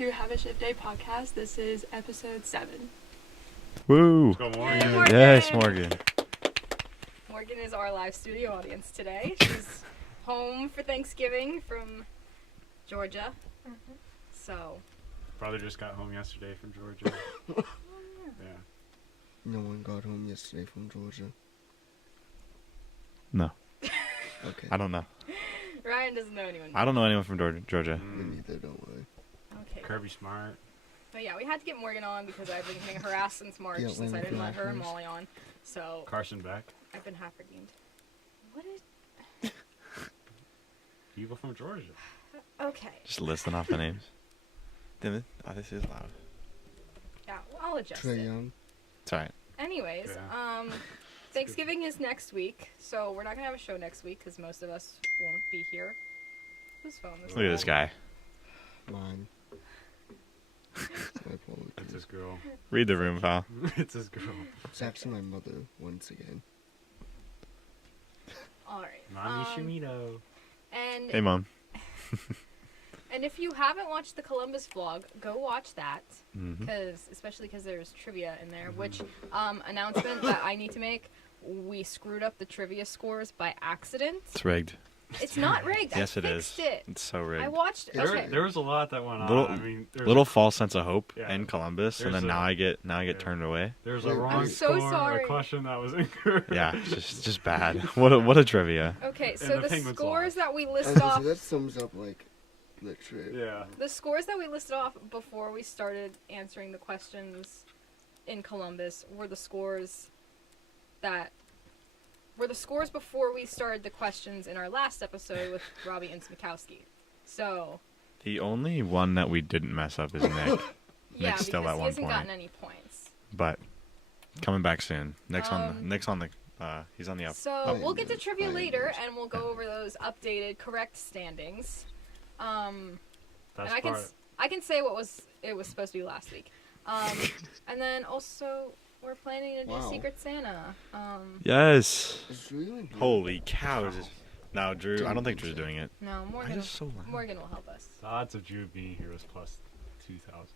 to Have a Shift Day podcast. This is episode 7. Woo! Good Morgan. morning. Yes, Morgan. Morgan is our live studio audience today. She's home for Thanksgiving from Georgia. So, Brother just got home yesterday from Georgia. Yeah. No one got home yesterday from Georgia. No, Okay. I don't know. Ryan doesn't know anyone. I don't know anyone from Georgia. Me neither, don't worry. Okay. Kirby Smart. But yeah, we had to get Morgan on because I've been getting harassed since March Yeah, since I Atlanta didn't let her and Blackhawks. Molly on. So, Carson Beck. I've been half redeemed. What is... People from Georgia. Okay. Just listing off the names. Damn it. Oh, this is loud. Yeah, well, I'll adjust Trey it. Young. It's alright. Anyways, Yeah. Thanksgiving is next week, so we're not gonna have a show next week because most of us won't be here. Whose phone is Look at this guy. Mine. My apologies. It's his girl. Read the room, pal. It's his girl. It's actually my mother once again. All right. Mommy Shimito. And Hey, Mom. and if you haven't watched the Columbus vlog, go watch that Mm-hmm. especially because there's trivia in there. Which announcement that I need to make? We screwed up the trivia scores by accident. It's rigged. It's not rigged. Yes, I it is. fixed it. It's so I rigged. watched. Okay. There was a lot that went on. Little- I mean, there was Little false sense of hope Yeah. in Columbus, and There's then a- now I get yeah. turned away. There was a I'm wrong so score, sorry. a question that was incorrect. Yeah, it's just bad. What a trivia. Okay. And So the the Penguins scores lost. that we list Okay, off. so that sums up, like, the trip. Yeah. The scores that we listed off before we started answering the questions in Columbus were the scores before we started the questions in our last episode with Robbie and Smikowski. So, The only one that we didn't mess up is Nick. yeah, Nick's still because at he one hasn't point. gotten any points. But coming back soon. Nick's on Um, the he's on the up. So, I we'll get to knows, trivia I later, knows. and we'll go over those updated, correct standings. And That's I part. can say what it was supposed to be last week. And then also we're planning to do Wow. Secret Santa. Yes. Is Drew even here? Holy cow. No, Drew. I don't think Drew's doing it. No, Why Morgan. is it so loud? Morgan will help us. The odds of Drew being here was plus 2,000.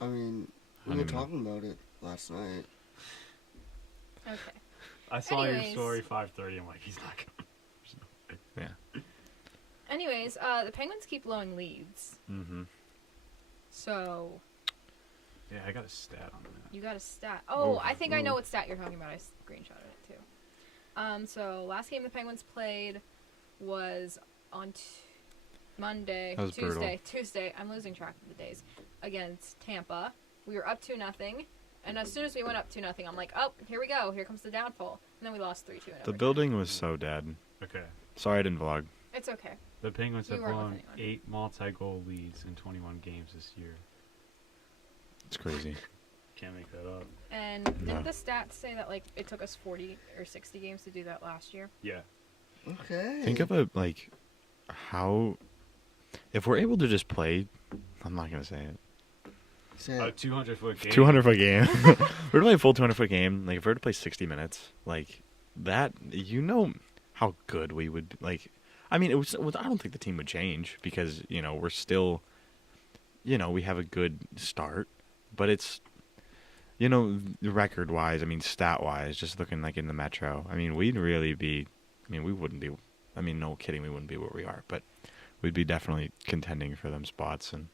I mean, I we don't were even know. talking about it last night. Okay. I saw Anyways. your story 5:30. I'm like, he's not coming. Yeah. Anyways, the Penguins keep blowing leads. Mm-hmm. So Yeah, I got a stat on that. you got a stat. Oh, Ooh, I think I know ooh. what stat you're talking about. I screenshotted it too. So last game the Penguins played was on Monday, That was brutal. Tuesday. I'm losing track of the days. Against Tampa, we were up 2-0, and as soon as we went up 2-0, I'm like, oh, here we go. Here comes the downfall. And then we lost 3-2. in The overtime. building was so dead. Okay. Sorry I didn't vlog. It's okay. The Penguins We have weren't with won anyone. 8 multi-goal leads in 21 games this year. It's crazy. Can't make that up. And No. didn't the stats say that like it took us 40 or 60 games to do that last year? Yeah. Okay. Think of it like how if we're able to just play. I'm not gonna say it. Say A it. 200-foot game. 200-foot game. We're to play a full 200-foot game. Like if we were to play 60 minutes, like that, you know how good we would. Like, I mean, it was. I don't think the team would change because we're still, we have a good start, but it's, record-wise. I mean, stat-wise, just looking like in the Metro. I mean, we'd really be. I mean, we wouldn't be. I mean, no kidding, we wouldn't be where we are, but we'd be definitely contending for them spots and.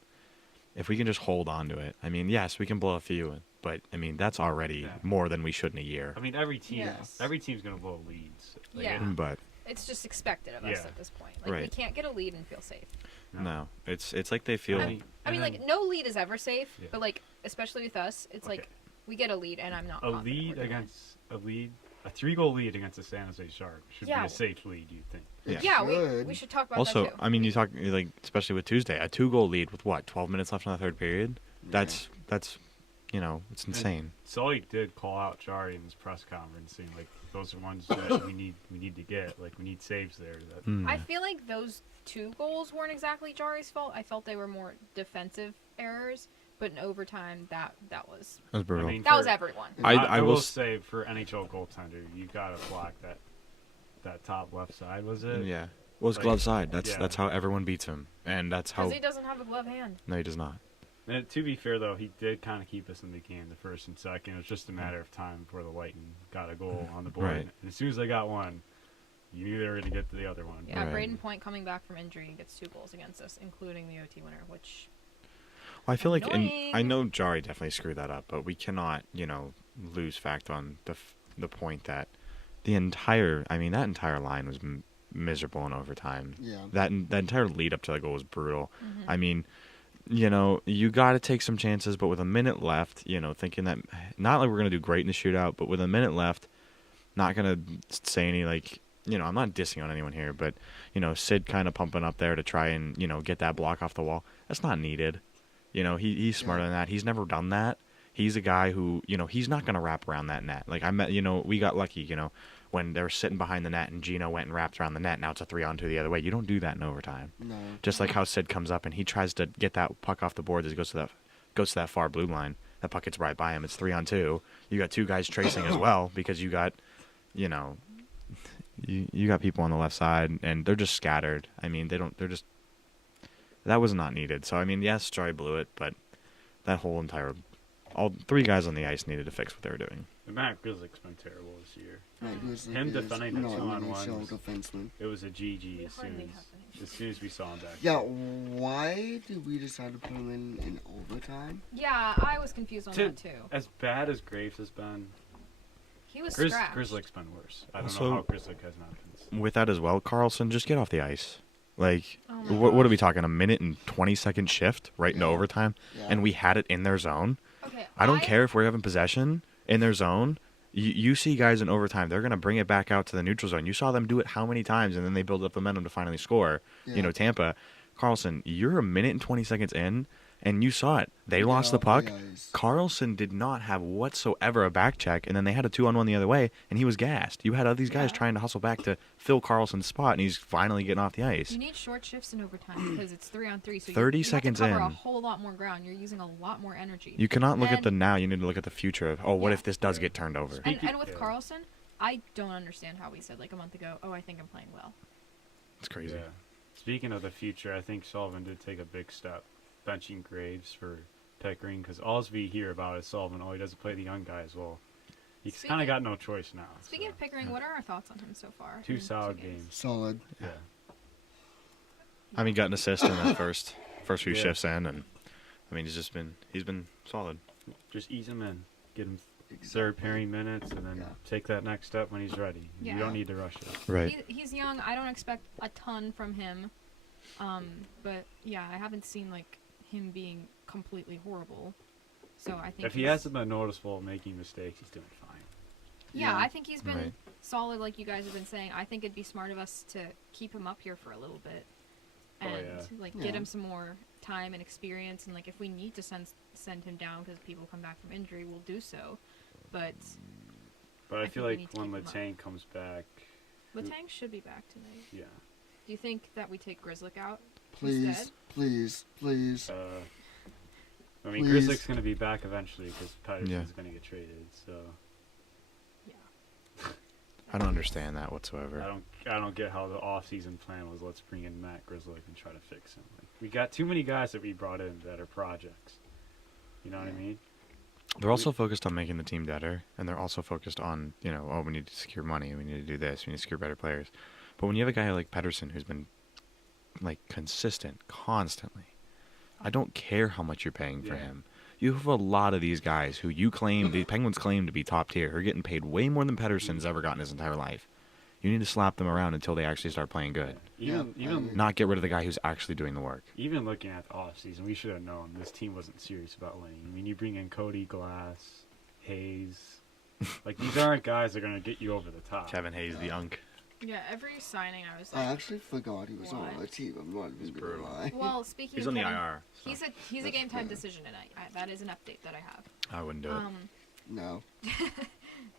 If we can just hold on to it, I mean, yes, we can blow a few, but I mean that's already Yeah. more than we should in a year. I mean, every Yes. team's gonna blow leads. Yeah. But It's just expected of us Yeah. at this point. Like we Right. can't get a lead and feel safe. no, it's like they feel. I mean, and then like no lead is ever safe, Yeah. but like especially with us, it's Okay. like we get a lead and I'm not a confident lead we're gonna win. against a 3-goal lead against the San Jose Sharks should Yeah. be a safe lead, you'd think. It Yeah, should. we should talk about Also, that too. I mean, you talk like especially with Tuesday, a 2-goal lead with what 12 minutes left in the third period. That's it's insane. Sully did call out Jarry in his press conference, saying like those are ones that we need to get. Like we need saves there. That, Hmm. I feel like those 2 goals weren't exactly Jari's fault. I felt they were more defensive errors, but in overtime that was That was brutal. I mean, that was for- everyone. I will will say for NHL goaltender, you gotta block that top left side. Was it? yeah. Well, it's like, glove side. yeah. That's how everyone beats him, and that's how. Because he doesn't have a glove hand. No, he does not. And to be fair, though, he did kind of keep us in the game the first and second. It was just a matter of time before the Lightning got a goal on the board. Right. And as soon as they got one, you knew they were going to get to the other one. Yeah, Right. Braden Point coming back from injury gets 2 goals against us, including the OT winner, which Well, I feel like, Annoying. I know Jarry definitely screwed that up, but we cannot, lose fact on the point that that entire line was miserable in overtime. Yeah. That entire lead up to that goal was brutal. Mhm. I mean, you got to take some chances, but with a minute left, thinking that not like we're going to do great in the shootout, but with a minute left, not going to say any I'm not dissing on anyone here, but Sid kind of pumping up there to try and get that block off the wall. That's not needed. He's smarter than that. He's never done that. He's a guy who he's not going to wrap around that net. Like we got lucky. When they were sitting behind the net and Gino went and wrapped around the net. Now it's a 3-on-2 the other way. You don't do that in overtime. No. Just like how Sid comes up and he tries to get that puck off the board as he goes to that far blue line. That puck gets right by him. It's 3-on-2. You got 2 guys tracing as well because you got, you got people on the left side and they're just scattered. I mean, that was not needed. So I mean, yes, Jarry blew it, but that whole all 3 guys on the ice needed to fix what they were doing. And Matt Grizzlick's been terrible this year. Matt Grizzlick Him is defending the not an 2-on-1 NHL was- defenseman. It was a GG We as hardly soon have any. as soon as we saw him back. Yeah, why did we decide to put him in overtime? Yeah, I was confused on that too. As bad as Graves has been, He was scratched. Grizzlick's been worse. I don't Also- know how Grizzlick has not been. With that as well, Carlson, just get off the ice. Like, Oh my what are we gosh. talking? A minute and 20-second shift right into Yeah. overtime, Yeah. and we had it in their zone. Okay, I don't care if we're having possession in their zone. You see guys in overtime, they're going to bring it back out to the neutral zone. You saw them do it how many times, and then they build up momentum to finally score. Yeah. Tampa. Carlson, you're a minute and 20 seconds in, and you saw it. They Get lost the off puck. ice. Carlson did not have whatsoever a back check, and then they had a 2-on-1 the other way, and he was gassed. You had all these guys Yeah. trying to hustle back to fill Carlson's spot, and he's finally getting off the ice. You need short shifts in overtime because it's 3-on-3. So 30 you seconds have to cover a in. whole lot more ground. You're using a lot more energy. You cannot look at the And- now. You need to look at the future of, what Yeah. if this does get turned over? And with Yeah. Carlson, I don't understand how we said like a month ago, oh, I think I'm playing well. It's crazy. Yeah. Speaking of the future, I think Sullivan did take a big step benching Graves for Pickering because all we hear about is Sullivan. Oh, he doesn't play the young guys. Well, he's kind Speaking- of got no choice now. Speaking so. of Pickering, what are our thoughts on him so far? 2 in solid 2 games. Solid. Yeah. I mean, got an assist in the first few Yeah. shifts in, and I mean, he's been solid. Just ease him in, get him Exactly. third pairing minutes, and then Yeah. take that next step when he's ready. Yeah. You don't need to rush it. He's young. I don't expect a ton from him. But yeah, I haven't seen like him being completely horrible. So I think If he he's- hasn't been noticeable making mistakes, he's doing fine. Yeah, Yeah. I think he's been Right. solid, like you guys have been saying. I think it'd be smart of us to keep him up here for a little bit, Oh, and yeah. like Yeah. get him some more time and experience. And like if we need to send him down because people come back from injury, we'll do so. But But I I feel think we need like to when keep him up. Latang comes back, Latang should be back tonight. yeah. Do you think that we take Grizzlick out? Please, Instead? please, please. I mean, Please. Grizzlick's going to be back eventually because Patterson's Yeah. going to get traded. So Yeah. I don't understand that whatsoever. I don't get how the off-season plan was. Let's bring in Matt Grizzlick and try to fix him. Like, we got too many guys that we brought in that are projects. You know what I mean? They're also focused on making the team better, and they're also focused on, we need to secure money, we need to do this, we need to secure better players. But when you have a guy like Pedersen who's been, consistent, constantly, I don't care how much you're paying for Yeah. him. You have a lot of these guys who the Penguins claim to be top tier, who are getting paid way more than Pedersen's ever gotten his entire life. You need to slap them around until they actually start playing good. Even Not get rid of the guy who's actually doing the work. even looking at the off-season, we should have known this team wasn't serious about winning. I mean, you bring in Cody Glass, Hayes. Like, these aren't guys that are going to get you over the top. Kevin Hayes, the unk. Yeah, every signing I was I like, actually forgot he was on What? our team. I'm not even gonna brutal. lie. well, speaking He's of on the Kevin- IR. so He's a That's game time fair. decision tonight. That is an update that I have. I wouldn't do it. No.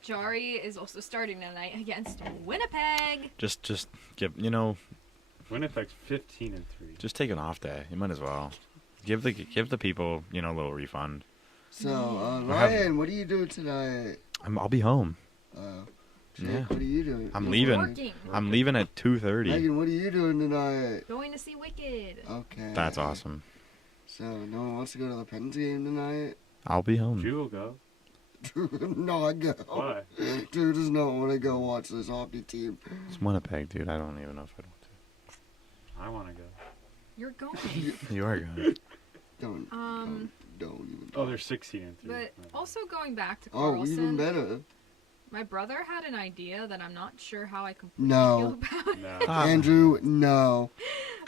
Jari is also starting tonight against Winnipeg. Just give, Winnipeg's 15-3. just take an off day. You might as well. Give the people, a little refund. So, have- Ryan, what are you doing tonight? I'll be home. Jake, Yeah. what are you doing? I'm He's leaving. Working. I'm leaving at 2:30. Megan, what are you doing tonight? Going to see Wicked. Okay. That's awesome. So, no one wants to go to the Pens game tonight? I'll be home. Drew will go. Drew would not go. Why? Drew does not want to go watch this hockey team. It's Winnipeg, dude. I don't even know if I'd want to. I want to go. You're going. You are going. Don't even. Oh, they're 16 and 3. But also going back to Oh, Carlson, even better. my brother had an idea that I'm not sure how I completely No. feel about. No. Ah. Andrew, no.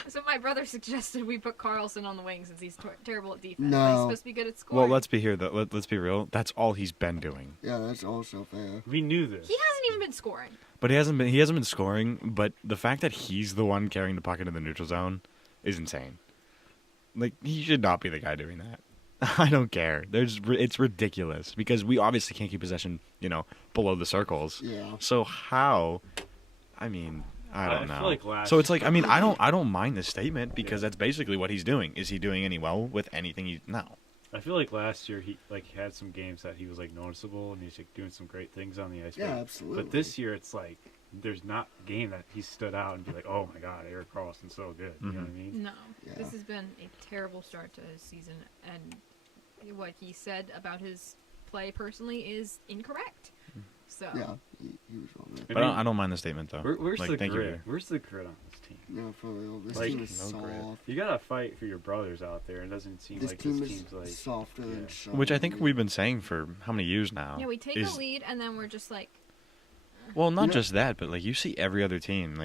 So my brother suggested we put Carlson on the wing since he's terrible at defense. No. But he's supposed to be good at scoring. Well, let's be here. Let's be real. That's all he's been doing. Yeah, that's also fair. We knew this. He hasn't even been scoring. But he hasn't been scoring. But the fact that he's the one carrying the puck into the neutral zone is insane. Like, he should not be the guy doing that. I don't care. It's ridiculous because we obviously can't keep possession, below the circles. Yeah. So how? I mean, I don't I know. feel like last- So it's like, I mean, I don't mind this statement because that's basically what he's doing. Is he doing any well with anything? No. I feel like last year he had some games that he was noticeable and he's doing some great things on the ice. Yeah, absolutely. But this year it's like there's not a game that he stood out and be like, oh my god, Erik Karlsson's so good. You know what I mean? No. Yeah. This has been a terrible start to his season, and what he said about his play personally is incorrect. So Yeah, he was wrong there. But I don't mind the statement though. Where's Like, the thank you, grit? Peter. Where's the grit on this team? No, for real. This Like, team is no grit. soft. You gotta fight for your brothers out there. It doesn't seem This like team this is team's like. softer than yeah. soft. Which I think we've been saying for how many years now? yeah, we take is- a lead, and then we're just like, Well, not You know- just that, but like you see every other team,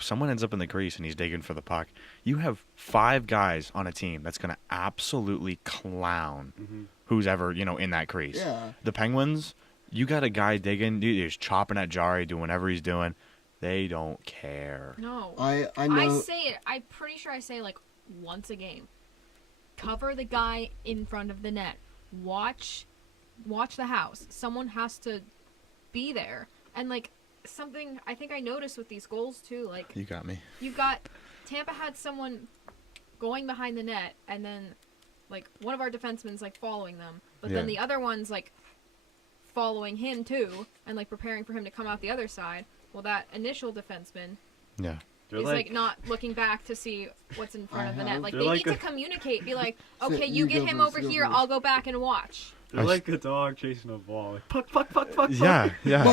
someone ends up in the crease and he's digging for the puck. You have 5 guys on a team that's gonna absolutely clown Mhm. who's ever in that crease. Yeah. The Penguins, you got a guy digging, dude, he's chopping at Jarry, doing whatever he's doing. They don't care. no. I I know. say it. I'm pretty sure I say like once a game. Cover the guy in front of the net. Watch the house. Someone has to be there. And like something I think I noticed with these goals too. Like You got me. you got Tampa had someone going behind the net, and then like one of our defensemen's like following them, but then Yeah. the other one's like following him too, and like preparing for him to come out the other side. Well, that initial defenseman Yeah. They're is like not looking back to see what's in front of the net. have- Like They're they like need a- to communicate. Be like, So okay, you you get go him first, over you go here. first. I'll go back and watch. They're like a dog chasing a ball. Like, puck, puck, puck, puck. Yeah, yeah.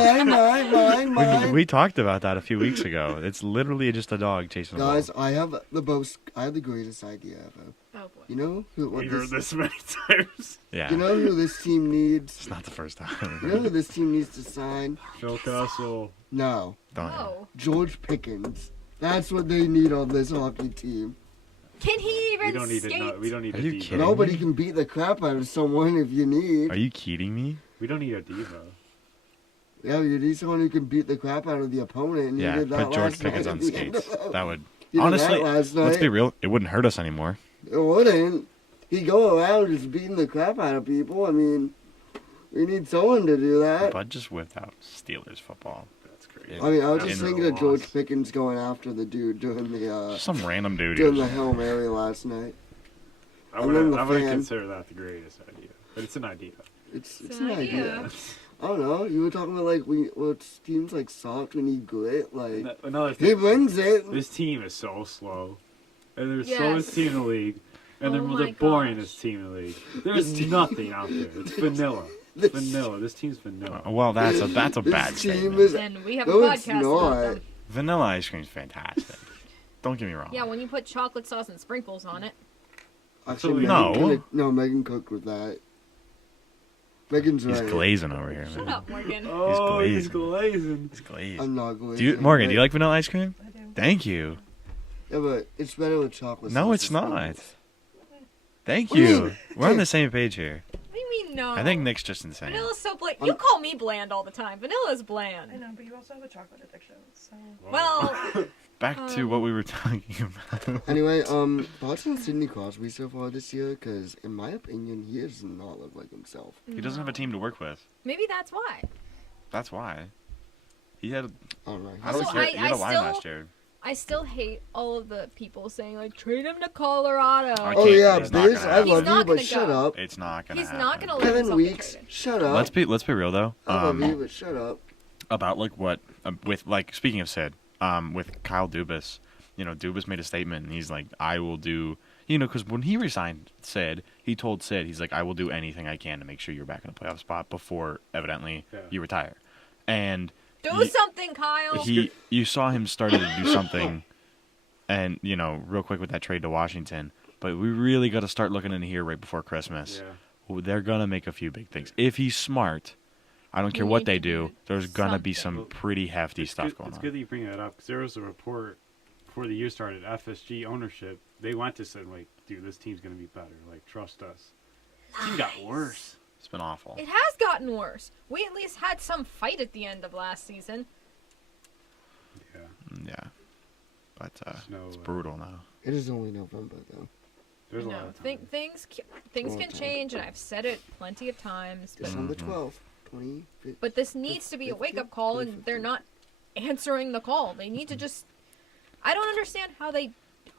Mine. We talked about that a few weeks ago. It's literally just a dog chasing a ball. Guys, I have the greatest idea ever. Oh boy. You know who? We've heard this many times. Yeah. You know who this team needs? It's not the first You know time. who this team needs to sign? Phil Kessel. No, Don't. Oh, George Pickens. That's what they need on this hockey team. can he even We don't need skate? to know. We don't need Are a you diva. kidding? Nobody can beat the crap out of someone if you need. Are you kidding me? We don't need a diva. Yeah, you need someone who can beat the crap out of the opponent. And Yeah, you did that put George last Pickens night on at the end skates. of- That would You did honestly. that last Let's night. be real. It wouldn't hurt us anymore. It wouldn't. He'd go around just beating the crap out of people. I mean, we need someone to do that. Bud just whipped out Steelers football. That's crazy. I mean, I was In just the thinking of loss. George Pickens going after the dude doing the Some random dude. doing who's- the Hail Mary last night. I and then wouldn't, the I wouldn't fan. consider that the greatest idea, but it's an idea. It's It's an an idea. idea. I don't know. You were talking about like teams like soft, we need grit. Like Another he thing. brings it. This team is so slow, and they're the Yes. slowest team in the league, and they're Oh the my boringest gosh. team in the league. There's nothing out there. It's vanilla. This- Vanilla. This team's vanilla. Well, that's a This bad team statement. is- And we have a No, it's podcast about not. them. Vanilla ice cream's fantastic. Don't get me wrong. Yeah, when you put chocolate sauce and sprinkles on it. Actually, No. Megan cooked with that. Megan's He's right. glazing over here. Shut Man. up, Morgan. Oh, he's glazing. glazing. He's glazed. I'm not going. Do you, Morgan? Do you like vanilla ice cream? I do. Thank you. Yeah, but it's better with chocolate. No, sauce it's and not. sprinkles. Thank What do you you. mean? We're on the same page here. What do you mean no? I think Nick's just insane. Vanilla's so bland. I'm- You call me bland all the time. Vanilla's bland. I know, but you also have a chocolate addiction, so. Well, Back to what we were talking about. Anyway, thoughts on Sidney Crosby so far this year? Because in my opinion, he does not look like himself. He doesn't have a team to work with. maybe that's why. That's why. He had. I don't know. I don't Also, care. I- He had a I line still- last year. I still hate all of the people saying like trade him to Colorado. I Oh can't- yeah, it's not Biz, gonna I happen. love He's not you, but gonna shut go. up. It's not gonna. He's happen. not gonna let Kevin himself get Weeks, traded. shut up. Let's be real though. I love you, but shut up. About like what with like speaking of Sid, with Kyle Dubas, Dubas made a statement and he's like, I will do, because when he resigned, he told Sid, he's like, I will do anything I can to make sure you're back in a playoff spot before, evidently, you retire. And Do something, Kyle. you saw him starting to do something, and, real quick with that trade to Washington. But we really got to start looking in here right before Christmas. Yeah. They're going to make a few big things. If he's smart, I don't care what they do, there's going to be some pretty hefty stuff going on. It's good that you bring that up, because there was a report before the year started, FSG ownership, they went to said, like, dude, this team's going to be better. Like, trust us. This team got worse. It's been awful. It has gotten worse. We at least had some fight at the end of last season. Yeah. But No, it's brutal now. It is only November, though. There's a lot of time. Things can change, and I've said it plenty of times. But, December 12th, 2015. but this needs to be a wake-up call, and they're not answering the call. They need to just... I don't understand how they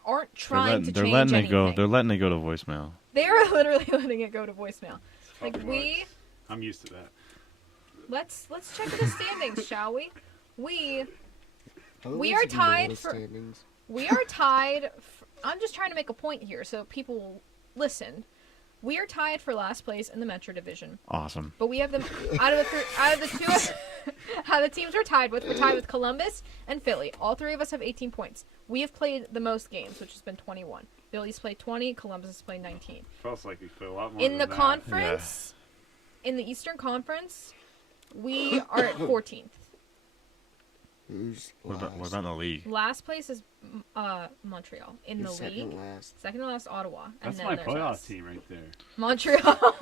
aren't trying to change anything. They're letting it go to voicemail. They're literally letting it go to voicemail. Like, I'm used to that. Let's check the standings, shall we? We Otherwise, are it'd be tied lower for... standings. We are tied... I'm just trying to make a point here so people will listen. We are tied for last place in the Metro Division. Awesome. But we have them out of the two how the teams we're tied with Columbus and Philly. All three of us have 18 points. We have played the most games, which has been 21. Philly's played 20, Columbus has played 19. Feels like we played a lot more In than the that. conference, in the Eastern Conference, we are at 14th. Who's What last? about in the league? Last place is Montreal. In Who's the second league, last? second to last Ottawa. That's and my then there's playoff us. team right there. Montreal.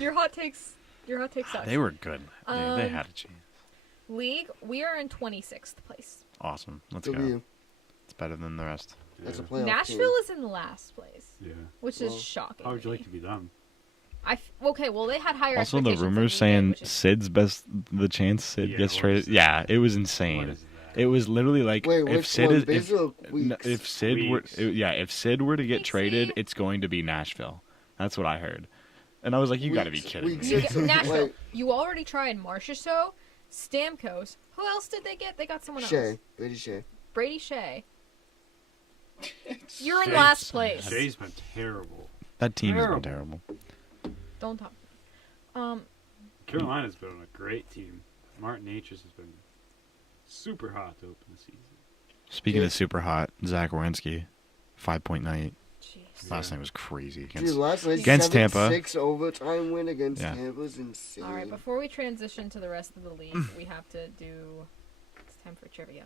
Your hot takes suck. They were good. They had a chance. League, we are in 26th place. Awesome. Let's Good go. for you. It's better than the rest. That's a Yeah. playoff Nashville team. is in last place, Yeah. which Well, is shocking. How would you to like me. to be them? Okay, well they had higher. Also, the expectations than rumors we did, saying which is- Sid's the chance Sid Yeah, gets what traded. is that? Yeah, it was What insane. is that? It was literally like Wait, if which Sid one? is Biz or Weeks? if Sid were Weeks. if Sid were to get Weeksy. traded, it's going to be Nashville. That's what I heard, and I was like, you got to be Weeks- kidding Weeks. me. You get Nashville. Wait. You already tried Marchessault, Stamkos. Who else did they get? They got someone else. Shea. Brady Shea. Brady Shea. You're in Shea- last place. Shea's been terrible. That team has been terrible. Don't talk. Carolina's been a great team. Martin H.'s has been super hot to open the season. Speaking of super hot, Zach Werenski, 5-point night. Jeez. Last night was crazy Dude, against. last night's Against Tampa. 7-6 overtime win against Yeah. Tampa's insane. All right, before we transition to the rest of the league, we have to do. It's time for trivia.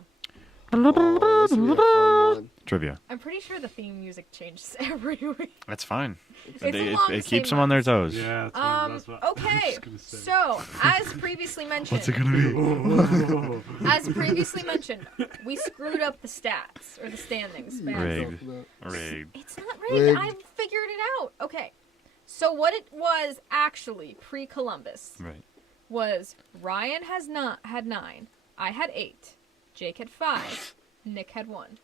Oh, this will be a fun one. Trivia. I'm pretty sure the theme music changes every week. That's fine. It's It, along the it keeps same them on their lines. toes. Yeah, that's what I was Okay, just gonna say. so as previously mentioned, gonna be? as previously mentioned, we screwed up the stats or the standings. Bad. Rigged. Rigged. It's not rigged. Rigged. I figured it out. Okay, so what it was actually pre-Columbus Right. was Ryan had 9, I had 8, Jake had 5, Nick had 1.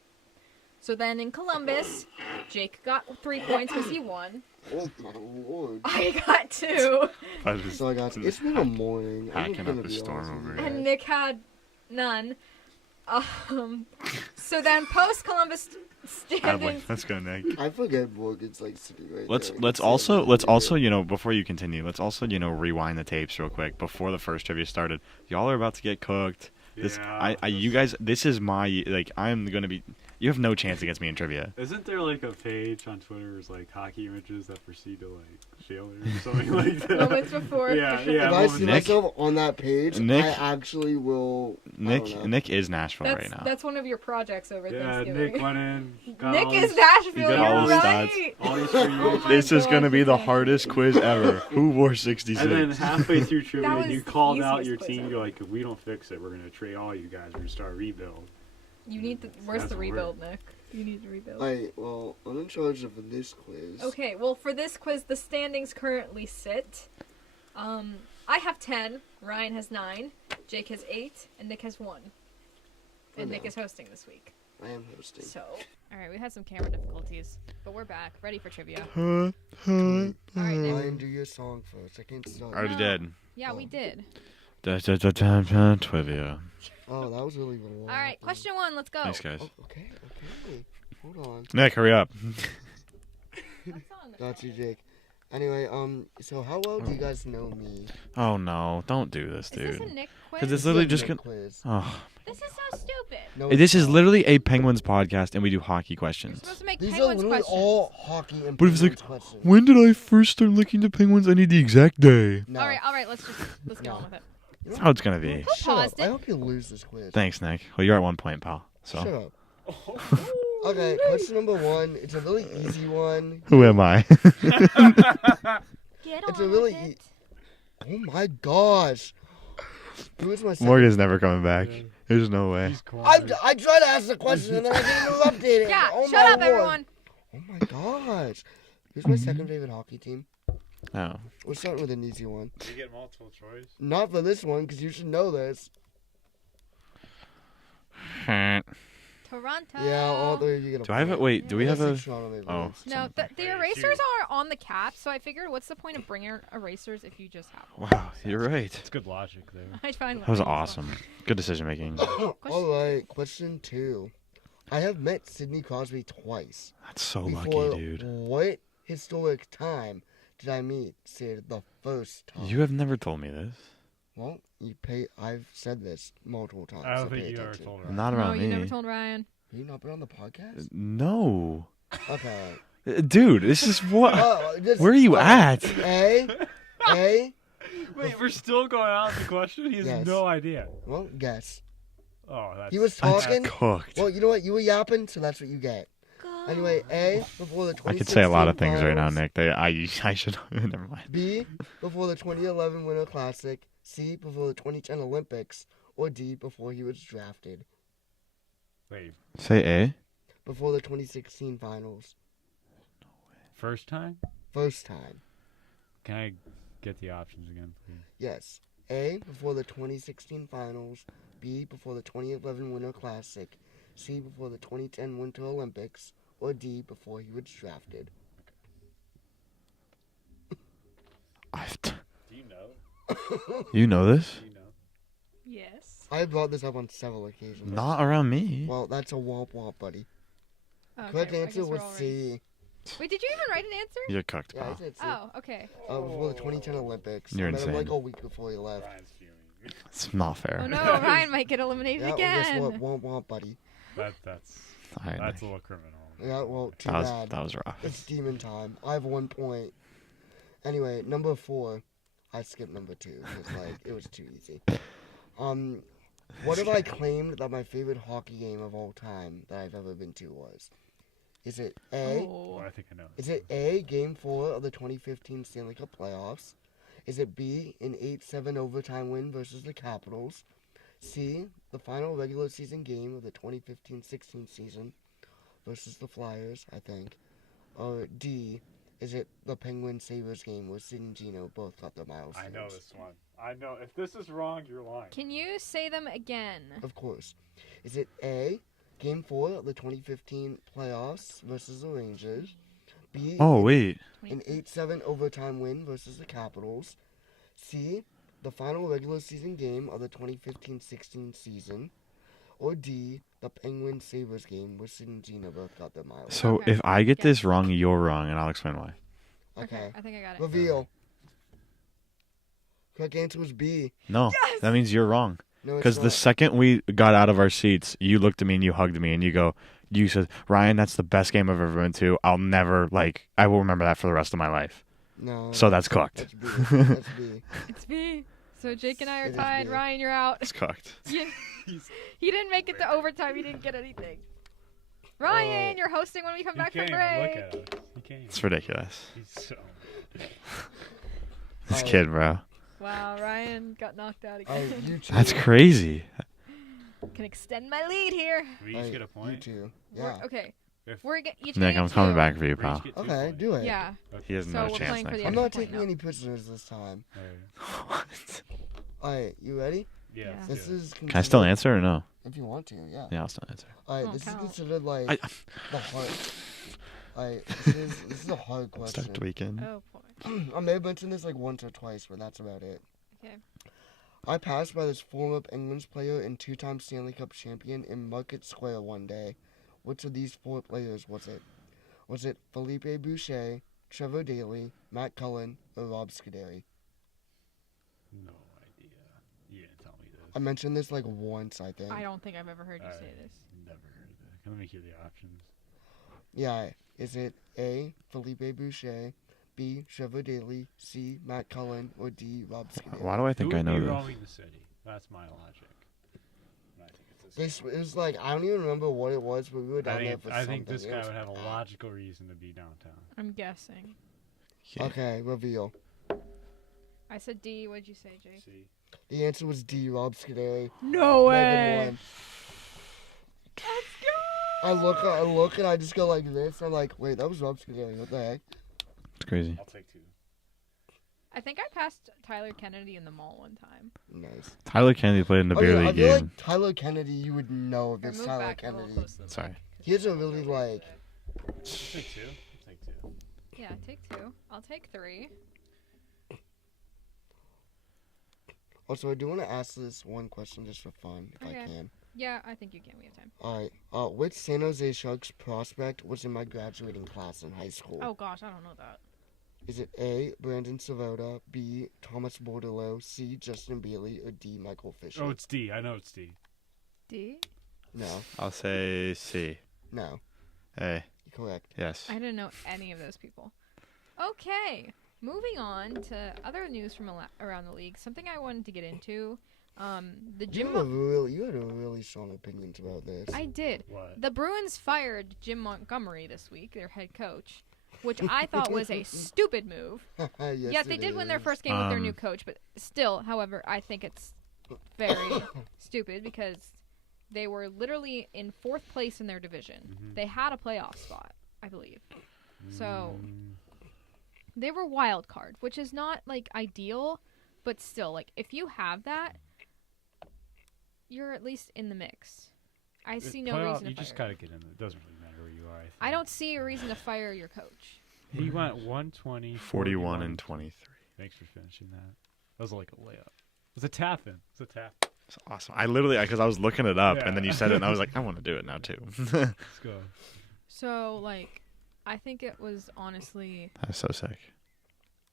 So then in Columbus, Jake got 3 points because he won. Oh my lord. I got 2. So I got. It's been a morning. I'm Hacking gonna up a be storm honest with over you here. And guys. Nick had none. So then post Columbus Attaboy. standings. Let's go, Nick. I forget Morgan's like sitting right Let's there. let's also before you continue, let's also rewind the tapes real quick before the first trivia started. Y'all are about to get cooked. You guys, this is my I'm gonna be. You have no chance against me in trivia. Isn't there like a page on Twitter where it's like hockey images that proceed to like Shaler or something like that? Moments before. Yeah, If yeah. I see Nick- myself on that page, Nick- I actually will. I don't know. Nick is Nashville That's, right now. that's one of your projects over Yeah, Thanksgiving. Nick went in. got Nick all is these- Nashville, got all you're his right. all these free agents. This is God, gonna be the okay. hardest quiz ever. Who wore 66? And then halfway through That trivia, was you the called out easiest your quiz team. ever. You're like, if we don't fix it, we're gonna trade all you guys. We're gonna start a rebuild. You need the. Where's That's the weird. rebuild, Nick? You need to rebuild. Alright, well, I'm in charge of this quiz. Okay, well for this quiz, the standings currently sit. I have 10. Ryan has 9. Jake has 8, and Nick has 1. And Nick now. is hosting this week. I am hosting. So, all right, we had some camera difficulties, but we're back, ready for trivia. All right, Nick. Ryan, do your song first. I can't start. Already No. did. Yeah, we did. Trivia. Oh, that was really long. All right, question 1. Let's go. Thanks, guys. Oh, okay. Hold on. Nick, hurry up. Got you, Jake. Anyway, so how well do you guys know me? Oh no, don't do this, Is this a dude. Nick quiz? Because it's literally This just is a gonna. quiz. Oh, This is so stupid. No, this it's is not. literally a Penguins podcast, and we do hockey You're questions. supposed to make These are Penguins literally questions. all hockey and But if it's like, Penguins questions. when did I first start looking to Penguins? I need the exact day. No. All right. Let's get No. on with it. You That's know- how it's gonna be. Shut up. paused it? I hope you lose this quiz. Thanks, Nick. Well, you're at 1 point, pal. Shut So up. Okay, question number 1. It's a really easy one. who am I? Get It's on a really with it. Oh my gosh. Who is my second? Morgan's never coming back. Yeah. There's no way. He's cornered. I tried to ask the question and then I get interrupted. Yeah, Oh shut my up, Lord. everyone. Oh my gosh. Who's my second favorite hockey team? Oh. We're starting with an easy one. You get multiple choice. Not for this one, because you should know this. Toronto. Yeah, all three of you get a Do I have it? point. Wait, do we have Unless a? you Toronto Maple Oh. Leafs. No, the Wait, erasers shoot. are on the cap, so I figured, what's the point of bringing erasers if you just have one? Wow, you're right. It's good logic there. I find That was as well. awesome. Good decision making. Alright, question 2. I have met Sidney Crosby twice. That's so Before lucky, dude. what historic time did I meet Sid the first time? You have never told me this. Well, I've said this multiple times. I don't so think pay you ever attention. told her. Not No, around you me. never told Ryan. Have you not been on the podcast? No. Okay. Dude, this is what. Just- Where are you at? A. Wait, we're still going on with the question? He has Yes. no idea. Well, guess. Oh, that's. He was That's talking. cooked. Well, you know what? You were yapping, so that's what you get. Anyway, A, before the 2016 I could say a lot of things right now, finals. Nick. I should. Never mind. B, before the 2011 Winter Classic. C, before the 2010 Olympics. Or D, before he was drafted. Wait, Say A. Before the 2016 finals. first time? First time. Can I get the options again, please? Yes. A, before the 2016 finals. B, before the 2011 Winter Classic. C, before the 2010 Winter Olympics. Or D, before he was drafted. Do you know? You know this? Do you know? Yes. I brought this up on several occasions. Not around me. Well, that's a womp womp, buddy. Okay, Correct well, I answer guess we're was all right. C. Wait, did you even write an answer? You're cooked, Yeah, I pal. said C. Oh, okay. Before the 2010 Olympics. You're I met him insane. like a week before he left. Ryan's fuming. It's not fair. Oh no, Ryan might get eliminated Yeah, well, guess again. what? Womp womp, buddy. That's All right, that's a Nick. little criminal. Yeah, well, too That was bad. that was rough. It's demon time. I have 1 point. Anyway, number 4. I skipped number 2 because like it was too easy. What have I claimed that my favorite hockey game of all time that I've ever been to was? Is it A? Oh, Oh. I think I know. Is it A, Game 4 of the 2015 Stanley Cup Playoffs? Is it B, an 8-7 overtime win versus the Capitals? C, the final regular season game of the 2015-16 season versus the Flyers, I think? Or D, is it the Penguins-Sabres game where Sid and Gino both got their milestones? I know this one. I know. If this is wrong, you're lying. Can you say them again? Of course. Is it A, Game 4 of the 2015 playoffs versus the Rangers? B, Oh wait. an 8-7 overtime win versus the Capitals. C, the final regular season game of the 2015-16 season. Or D, the Penguins-Sabres game where Sid and Gino both got their miles. So Okay. if I get Yeah. this wrong, you're wrong, and I'll explain why. Okay. I think I got it. Reveal. Correct answer was B. No, that means you're wrong. No, it's Because the not. second we got out of our seats, you looked at me and you hugged me and you said, Ryan, that's the best game I've ever been to. I'll never, I will remember that for the rest of my life. No. So that's cooked. That's B. That's B. It's B. So Jake and I are It is tied. B. Ryan, you're out. It's cooked. He didn't make it to overtime. He didn't get anything. Ryan, you're hosting when we come He back from can't even break. look at us. He can't even. It's ridiculous. He's so. This Oh. kid, bro. Wow, Ryan got knocked out Alright, again. you two. That's crazy. Can extend my lead here. We each Alright, get a You point. two. We're- Yeah. okay. If- We're each Nick, getting I'm coming two. back for you, We each pal. get 2 Okay, points. do it. Yeah. He has So no we're chance playing for next the I'm time. not point taking now. any prisoners this time. Alright. What? Alright, you ready? Yeah. Yeah. let's This do it. is Can I still considered- answer or no? If you want to, yeah. Yeah, I'll still answer. Alright, Oh, this is count. considered like I the hard. Alright, this is a hard question. start tweaking. Oh boy. I may have mentioned this like once or twice, but that's about it. Okay. I passed by this former Penguins player and 2-time Stanley Cup champion in Market Square one day. Which of these 4 players was it? Was it Felipe Boucher, Trevor Daley, Matt Cullen, or Rob Scuderi? No idea. You didn't tell me this. I mentioned this like once, I think. I don't think I've ever heard you I say this. never heard of that. Let me hear the options. Yeah. Is it A, Felipe Boucher, B, Trevor Daley, C, Matt Cullen, or D, Rob Scuderi? Why do I think Who I would know be this? roaming the city? That's my logic. And I think it's this This is like, I don't even remember what it was, but we were down guy. there for I something. think this It guy was would have a bad. logical reason to be downtown. I'm guessing. Yeah. Okay, reveal. I said D. What'd you say, Jake? See? The answer was D, Rob Scuderi. No Megan won. Let's go! I look, and I just go like this. I'm like, wait, that was Rob Scuderi. What the heck? It's crazy. I'll take 2. I think I passed Tyler Kennedy in the mall one time. Nice. Tyler Kennedy played in the Oh, beer yeah, I league feel game. like Tyler Kennedy, you would know if Or it's move Tyler back a little Kennedy. closer to the Sorry. mic. He has a really like. Take 2. Take 2. Yeah, take 2. I'll take 3. Also, I do want to ask this one question just for fun, if Okay. I can. Yeah, I think you can. We have time. All right. Which San Jose Sharks prospect was in my graduating class in high school? Oh gosh, I don't know that. Is it A, Brandon Savota, B, Thomas Bordelot, C, Justin Bailey, or D, Michael Fisher? Oh, it's D. I know it's D. D? No, I'll say C. no, Hey, you're correct. yes. I didn't know any of those people. Okay, moving on to other news from around the league. Something I wanted to get into. The Jim. You had a really strong opinions about this. I did. What? The Bruins fired Jim Montgomery this week, their head coach, which I thought was a stupid move. Yes, They it did win their is. first game with their new Um, coach, but still, however, I think it's very stupid because they were literally in 4th place in their division. Mhm. They had a playoff spot, I believe. So Mm, they were wild card, which is not like ideal, but still, like if you have that, you're at least in the mix. I see no playoff, reason to you fire. just gotta get in there. It doesn't really matter where you are. I don't see a reason to fire your coach. He went 120, 41 and 23. Thanks for finishing that. That was like a layup. It was a tap in. It was a tap. It's awesome. I literally, because I was looking it up, and then Yeah. you said it, and I was like, I want to do it now, too. Let's go. So, like, I think it was honestly That's so sick.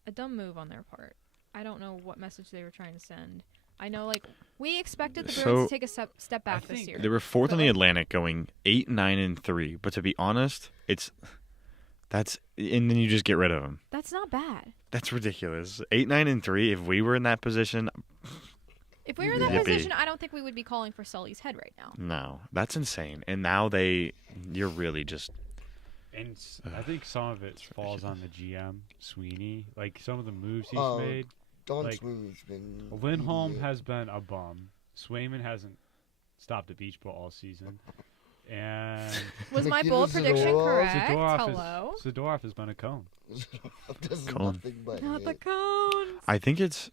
a dumb move on their part. I don't know what message they were trying to send. I know, like, we expected the Bruins So- to take a step back this think year. They were 4th in the But- Atlantic, going 8, 9, and 3. But to be honest, and then you just get rid of them. That's not bad. That's ridiculous. 8, 9, and 3. If we were in that position, If we were in that Yippee. position, I don't think we would be calling for Sully's head right now. no, that's insane. And now you're really just. And I think some of it falls on the GM, Sweeney. Like some of the moves he's Oh, made. Don like, Sweeney's been. Lindholm idiot. has been a bum. Swayman hasn't stopped a beach ball all season. And Was my Nikita bold prediction Zadorov. correct? Zadorov, Hello? Zadorov has been a cone. Does Colin. nothing but Not the hit. cones. I think it's.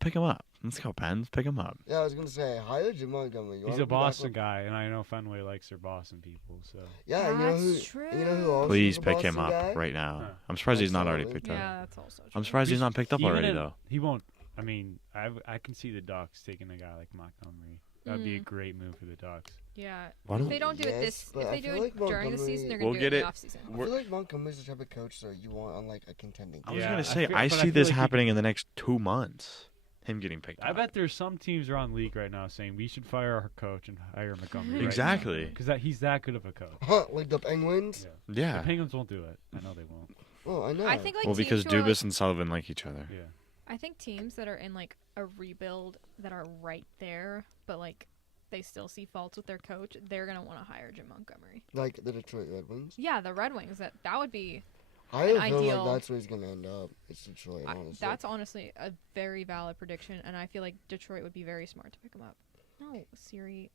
Pick him up. Let's go, Pens. Pick him up. Yeah, I was gonna say hire Jim Montgomery. You He's wanna a be back Boston with- guy, and I know Fenway likes their Boston people. So Yeah, and you know who? That's true. and you know who else Please is a pick him Boston up guy? right now. Huh. I'm surprised he's not already Absolutely. picked up. Yeah, that's also true. I'm surprised he's not picked up Even already, if- though. He won't. I mean, I can see the Ducks taking a guy like Montgomery. That'd be a Mm. great move for the Ducks. Yeah. Why If don't- they don't do it Yes, this, but if I they do feel it like during the season, they're gonna We'll do it get in the it. off season. I feel like Montgomery's the type of coach that you want on like a contending I team. was Yeah, gonna I say, feel- I but I see feel this like he happening in the next 2 months. Him getting picked I up. bet there's some teams around the league right now saying we should fire our coach and hire Montgomery. Exactly. Because he's that good of a coach. Huh, like the Penguins? Yeah. The Yeah. Penguins won't do it. I know they won't. Oh, I know. I think like Well, teams because who are, Dubas and Sullivan like each other. Yeah. I think teams that are in like a rebuild that are right there, but like they still see faults with their coach, they're gonna want to hire Jim Montgomery. Like the Detroit Red Wings. Yeah, the Red Wings. That would be. I have a feeling ideal- like that's where he's gonna end up. It's Detroit, honestly. That's honestly a very valid prediction, and I feel like Detroit would be very smart to pick him up. No, Siri,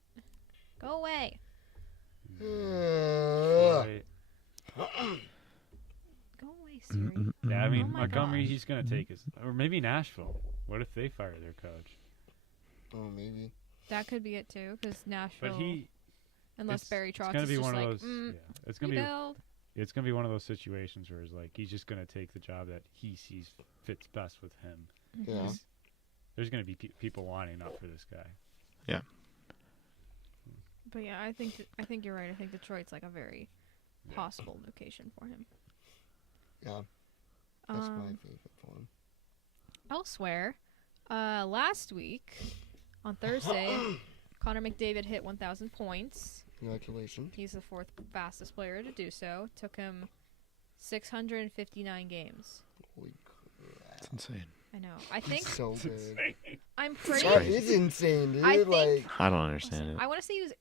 go away. Right. Go away, Siri. Yeah, I mean, Oh my Montgomery, gosh. he's going to take his. Or maybe Nashville. What if they fire their coach? Oh, maybe. That could be it too, because Nashville, But he. unless it's- Barry It's Trotz going is to be just one like, of those. Yeah, it's going to be. rebuild. It's going to be one of those situations where it's like he's just going to take the job that he sees fits best with him. Yeah. Mm-hmm. There's going to be people lining up for this guy. But yeah, I think you're right. I think Detroit's like a very possible location for him. Yeah, that's my Um, favorite for him. Elsewhere, last week on Thursday, Connor McDavid hit 1,000 points. Congratulations. He's the fourth fastest player to do so. Took him 659 games. Holy It's crap. insane. I know. I think So good. I'm pretty. That is insane, dude. I think- Like, I don't understand it. I want to say he was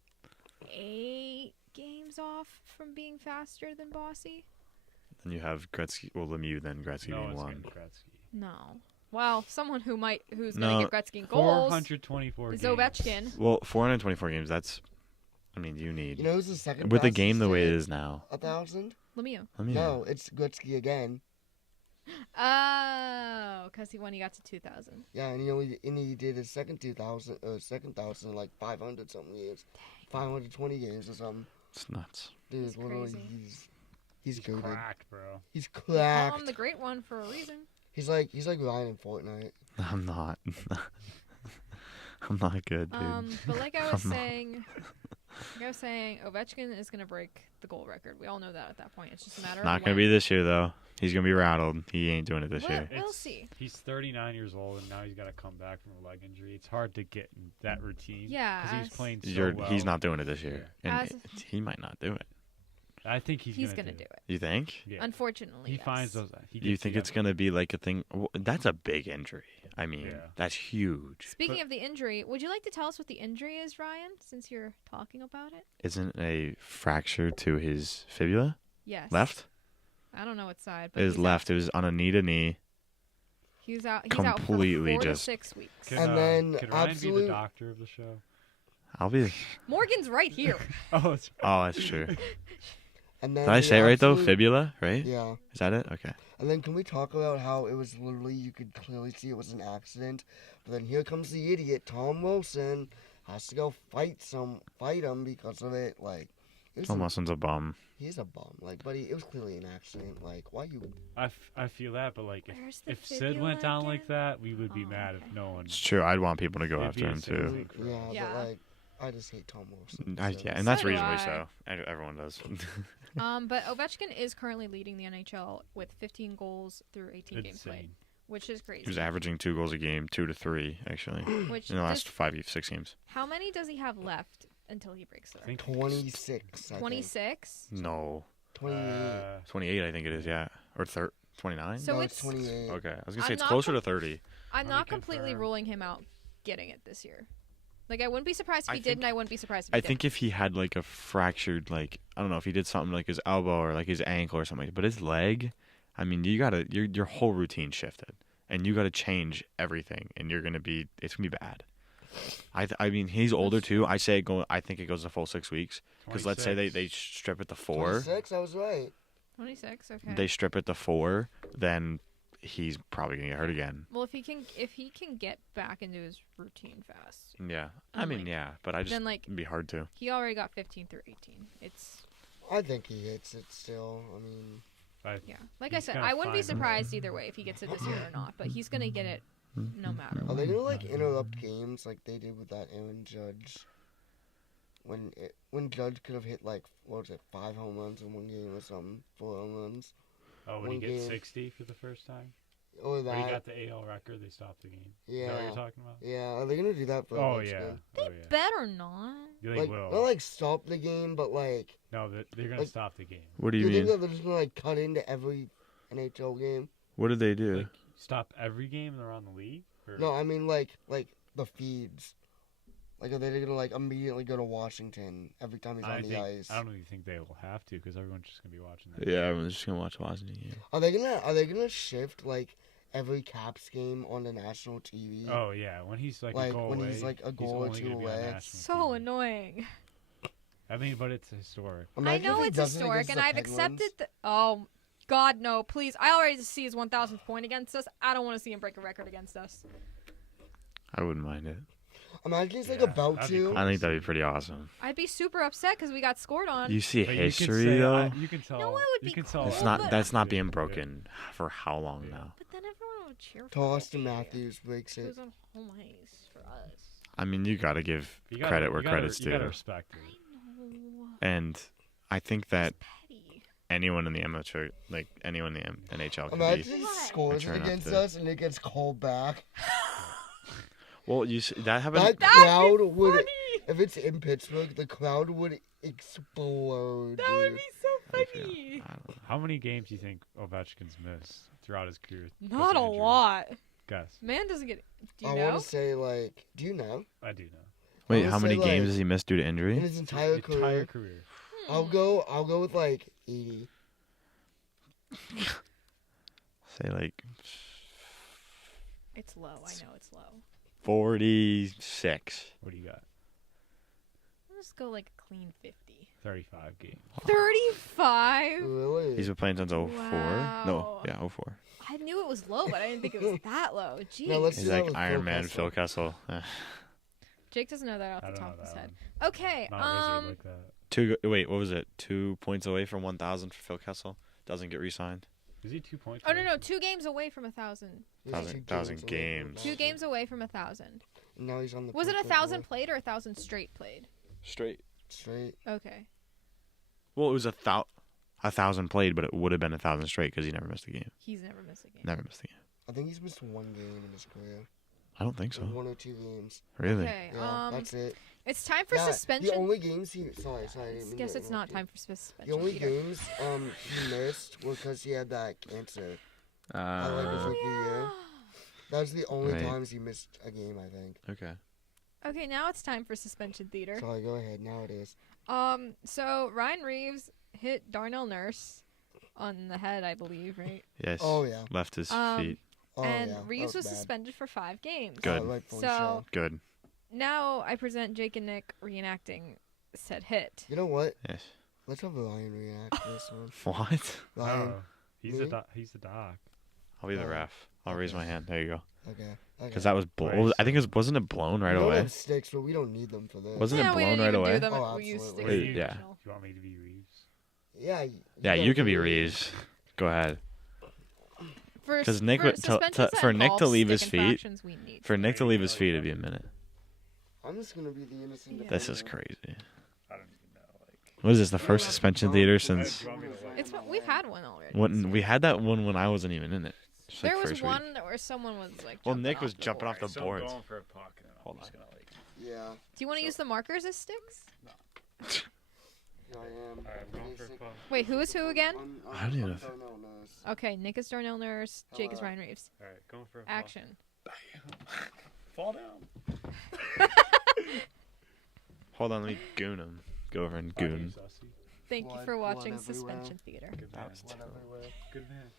8 games off from being faster than Bossy. And you have Gretzky, well, Lemieux, then Gretzky No being one's one. getting Gretzky. No. Well, someone who's No. gonna get Gretzky in goals 424 is games. Ovechkin. Well, 424 games, that's, I mean, you need. you know who's the second with the fastest game the way it to is now. 1,000? Lemieux. I mean, No, it's Gretzky again. Oh, because when he got to 2,000. Yeah, and he did his second 2,000, second 1,000 in like 500 something years, 520 games or something. it's nuts. Dude, That's literally, crazy. he's goated. Cracked, bro. He's Call cracked. him the Great One for a reason. He's like Ryan in Fortnite. I'm not. I'm not good, dude. But like I was I'm not. saying, Ovechkin is gonna break the goal record. We all know that at that point. It's just a matter of Not gonna when. be this year though. He's gonna be rattled. He ain't doing it this year. We'll It's- see. He's 39 years old, and now he's got to come back from a leg injury. It's hard to get in that routine. Yeah, Because he was as- playing so well. He's not doing it this year, As- and he might not do it. I think he's gonna do do it. it. You think? Yeah. Unfortunately, He yes. finds those. He Do you gets think the it's effort. gonna be like a thing? That's a big injury. I mean, Yeah. that's huge. Speaking of the injury, would you like to tell us what the injury is, Ryan? Since you're talking about it. Isn't a fracture to his fibula Yes. left? I don't know what side. But It was he's left. It was on a knee to knee. Out. He's out. He's out for Completely 4 to just- 6 weeks. Could, And then could Ryan be absolute- the doctor of the show? I'll be. Morgan's right here. Oh, it's Oh, that's true. Did And then I the say it right though? absolute- Fibula, right? Yeah. Is that it? Okay. And then can we talk about how it was literally, you could clearly see it was an accident, but then here comes the idiot, Tom Wilson, has to go fight him because of it. Like, Tom Wilson's a bum. he's a bum. Like, buddy, it was clearly an accident. Like, why you? I feel that, but like Where's the if Sid went fibula down like again? that, we would be Oh, mad okay. if no one. It's true. I'd want people to go It'd after be a him silly too. crowd. Yeah, Yeah. but like, I just hate Tom Wilson. Yeah, so- and that's So do reasonably I. so. Everyone does. But Ovechkin is currently leading the NHL with 15 goals through 18 games played, Insane. which is He crazy. was averaging 2 goals a game, 2 to 3 actually, Which in the last does- 5-6 games. how many does he have left until he breaks the I think record? 26. I think. 26. No, 28. 28 I think it is. Yeah, or 29. So no, it's- 28. Okay, I was gonna say I'm it's not closer com- to 30. I'm Let not me completely confirm. ruling him out getting it this year. Like, I wouldn't be surprised if I he did, think- and I wouldn't be surprised if he I didn't. think if he had like a fractured, like I don't know if he did something like his elbow or like his ankle or something, but his leg, I mean, you gotta your whole routine shifted, and you gotta change everything, and it's gonna be bad. I mean, he's older too. I think it goes a full 6 weeks because let's say they 26. strip it to 4, 26, I was right. 26. Okay. they strip it to 4, then he's probably gonna get hurt again. Well, if he can get back into his routine fast, Yeah, I And, mean, like, yeah, but I just then like it'd be hard to. he already got 15 through 18. It's I think he hits it still. I mean, yeah. Like I He's said, gonna I wouldn't be find him. surprised either way if he gets it this year or not. But he's gonna get it no matter are what. they gonna like interrupt games like they did with that Aaron Judge? When Judge could have hit like, what was it, 5 home runs in one game or something, 4 home runs, Oh, when he one gets game. 60 for the first time? or When he that. got the AL record, they stopped the game. Is that what Yeah, you're talking about? yeah. Are they gonna do that for? Oh, Ovechkin? yeah. Oh, yeah. Better not. They Like, will. not like stop the game, but like, No, they're going like- to stop the game. What do you you think mean? that they're just gonna like cut into every NHL game? What did they do? Like, stop every game around the league? Or? No, I mean like the feeds. Like, are they gonna like immediately go to Washington every time he's on the ice? I don't really think they will have to because everyone's just going to be watching that. Yeah, everyone's just gonna watch Washington. Yeah. Are they gonna shift like every Caps game on the national TV? Oh, yeah. When he's like, Like, a goal when away, he's, like, a goal or only two gonna be on away. national So TV. annoying. I mean, but it's historic. I Imagine know if he it's does it historic, against and the I've Penguins. accepted the. Oh, God, no! Please, I already see his 1,000th point against us. I don't want to see him break a record against us. I wouldn't mind it. Imagine he's like Yeah, about that'd be to. cool. I think that'd be pretty awesome. I'd be super upset because we got scored on. You see But you can history say- though. you can tell. No, it would you be can tell cool, It's all not. but- That's not being Yeah. broken for how long Yeah. now? But then everyone would cheer for To Austin me. Matthews breaks It it. was on home ice for us. I mean, you gotta give You gotta- credit where you gotta- credit's You gotta due. respect it. I know. And I think that It's petty. anyone in the amateur, like anyone in the NHL could Imagine be. he What? scores Try not against to- us and it gets called back. Well, that happened. That crowd would, if it's in Pittsburgh, the crowd would explode. That would dude. be so I feel- funny. I don't know. How many games do you think Ovechkin's missed throughout his career? Not a because of injury? lot. Guess. Man doesn't get. Do you I know? want to say, like, do you know? I do know. Wait, would how many say, games like, has he missed due to In injury? his entire career, Hmm. I'll go with like 80. Say like It's low. I know it's low. 46. What do you got? I'll just go like a clean 50. 35 games. 35. Really? He's been playing since 04. No, Wow. yeah, 04. I knew it was low, but I didn't think it was that low. Jeez. Now let's He's do that like with Iron Phil Man Kessel. Phil Kessel. Jake doesn't know that off I the don't know top of his that head. one. Okay. Not a wizard like that. Wait, what was it? 2 points away from 1,000 for Phil Kessel. Doesn't get re-signed. Is he 2 points? Oh no away? no! 2 games away from 1,000. He's 1,000 2 away from games. 2 1,000. games away from 1,000. Now he's on the. Was it perfect 1,000 way. played or 1,000 straight played? Straight. Straight. Okay. Well, it was 1,000 played, but it would have been 1,000 straight because he never missed a game. He's never missed a game. Never missed a game. I think he's missed 1 game in his career. I don't think so. 1 or 2 games. Really? Okay. Yeah, that's it. It's time for Yeah, suspension. The only games he. Sorry. I didn't mean Guess to it's not interrupt you. time for suspension. The only Peter. games he missed were because he had that cancer. I like his Oh, rookie year. yeah. That was the only Right. times he missed a game, I think. Okay. Okay, now it's time for suspension theater. Sorry, go ahead. Now it is. So Ryan Reeves hit Darnell Nurse on the head, I believe, right? Yes. Oh, yeah. Left his Um, feet. Oh, and yeah. that Reeves was bad. suspended for 5 games. Good. Rightfully So- Good. Now I present Jake and Nick reenacting said hit. You know what? Yes. Let's have Ryan react to this one. What? Ryan. Oh, he's Me? He's the doc. I'll be the Oh, ref. I'll raise my hand. There you go. Okay. Because that was Right, blown. I think so- wasn't it blown right We don't away? have sticks, but we don't need them for this. Wasn't it yeah, we blown didn't right even away? do them. Oh, we used absolutely. sticks. Yeah. Do you want me to be Reeves? Yeah. Yeah, you can be Reeves. Reeves. Go ahead. For 'Cause Nick for would- suspensions that for Nick to involve leave his stick feet- infractions, we need. For Nick to leave his feet, it'd be a minute. I'm just gonna be the innocent. Yeah. This is defender. crazy. I don't even know. Like, What is this? The first suspension theater do you since want me to wait? It's we've had one already. when we had that one when I wasn't even in it. Just like There was first one week. where someone was like. Well, jumping Nick off was the jumping off board. the boards. for a puck, and Hold I'm just on. gonna like. Yeah. Do you want to use the markers as sticks? Here I am. Alright, I'm going for a Basic- puck. Wait, who is who again? I don't even know if- Darnell knows. Okay, Nick is Darnell Nurse. Jake is Hello. Ryan Reeves. Alright, going for a Action. puck. Fall down. Hold on, let me goon him. Go over and Oh, you goon. sussy. Thank you Blood- for blood watching everywhere. Suspension Theater. Good man. That was Blood everywhere. Good man.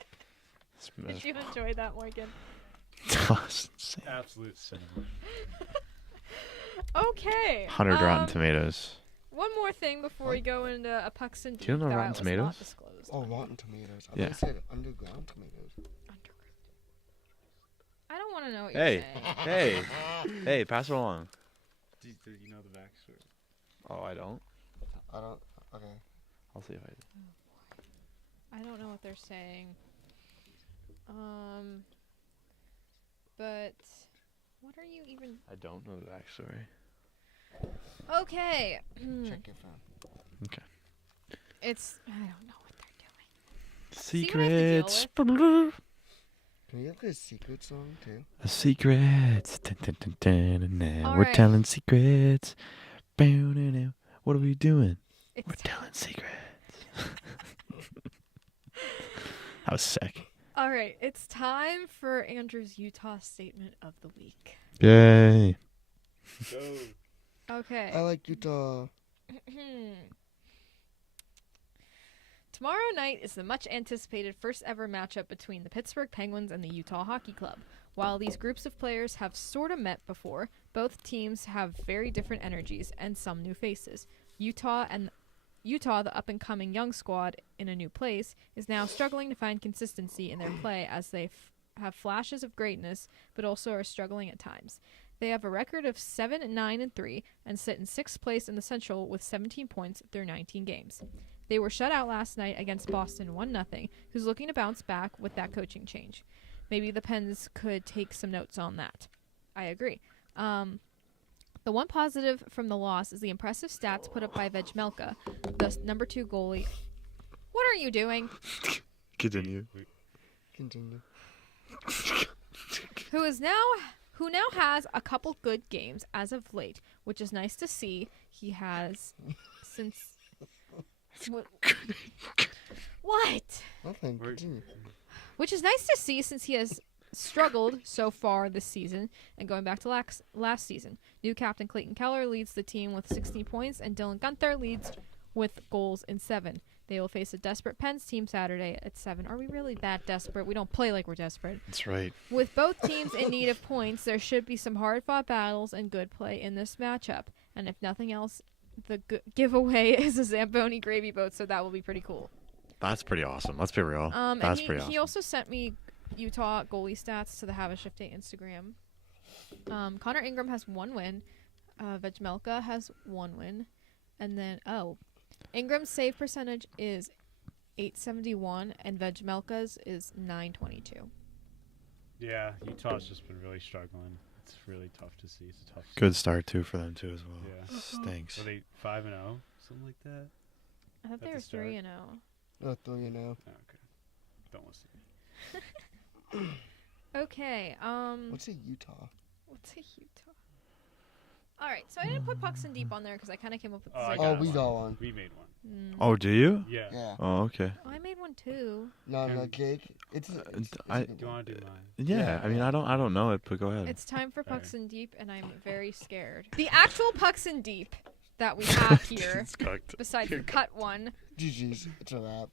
Did you enjoy that, Morgan? Absolute cinnamon. Okay. 100 Rotten Tomatoes. One more thing before we go into a pucks and Do you know that Rotten was Tomatoes? Not disclosed. Oh, Rotten Tomatoes. I Yeah. thought you said underground tomatoes. I don't want to know what you're Hey, saying. hey, hey! Pass it along. Do you know the backstory? Oh, I don't. I don't. Okay. I'll see if I do. I don't know what they're saying. But what are you even? I don't know the backstory. Okay. Check your phone. It's I don't know what they're doing. Secrets. Can we get like a secret song too? Secrets. Dun, dun, dun, dun, dun, dun. All We're right. telling secrets. Bow, now, now. What are we doing? It's We're telling secrets. That was sick. all right. It's time for Andrew's Utah statement of the week. Yay. Go. Okay. I like Utah. Tomorrow night is the much anticipated first ever matchup between the Pittsburgh Penguins and the Utah Hockey Club. While these groups of players have sort of met before, both teams have very different energies and some new faces. Utah, the up-and-coming young squad in a new place, is now struggling to find consistency in their play as they have flashes of greatness, but also are struggling at times. They have a record of 7-9-3 and sit in 6th place in the Central with 17 points through 19 games. They were shut out last night against Boston 1-0, who's looking to bounce back with that coaching change. Maybe the Pens could take some notes on that. I agree. The one positive from the loss is the impressive stats put up by Vejmelka, the number 2 goalie. What are are you doing? Continue. Continue. Who now has a couple good games as of late, which is nice to see. He has since what? Nothing. Continue. Which is nice to see since he has struggled so far this season and going back to last season. New captain Clayton Keller leads the team with 16 points and Dylan Gunther leads with goals in 7. They will face a desperate Pens team Saturday at 7. Are we really that desperate? We don't play like we're desperate. That's right. With both teams in need of points, there should be some hard-fought battles and good play in this matchup. And if nothing else, the giveaway is a Zamboni gravy boat, so that will be pretty cool. That's pretty awesome. Let's be real. That's pretty awesome. He also sent me Utah goalie stats to the Have a Shift Day Instagram. Connor Ingram has 1 win. Vejmelka has 1 win. And then, Ingram's save percentage is .871, and Vejmelka's is .922. Yeah, Utah's just been really struggling. It's really tough to see. It's a tough. Good start too for them too as well. Yeah. Stinks. Were they 5-0, something like that? I thought At they the were start? 3-0. Oh, 3-0. Oh, okay. Don't listen. Okay, What's a Utah? what's a Utah? All right, so I didn't put Pucks and Deep on there because I kind of came up with this I idea. got Oh, we one. got one. We made one. Oh, do you? Yeah. Yeah. Oh, okay. Oh, I made one too. No, Can- Jake. It's a good Do you one. want to do mine? Yeah. I mean, I don't know it, but go ahead. It's time for Pucks Alright. and Deep, and I'm very scared. The actual Pucks and Deep that we have here, It's cooked. besides the cut one, GG's. It's a wrap.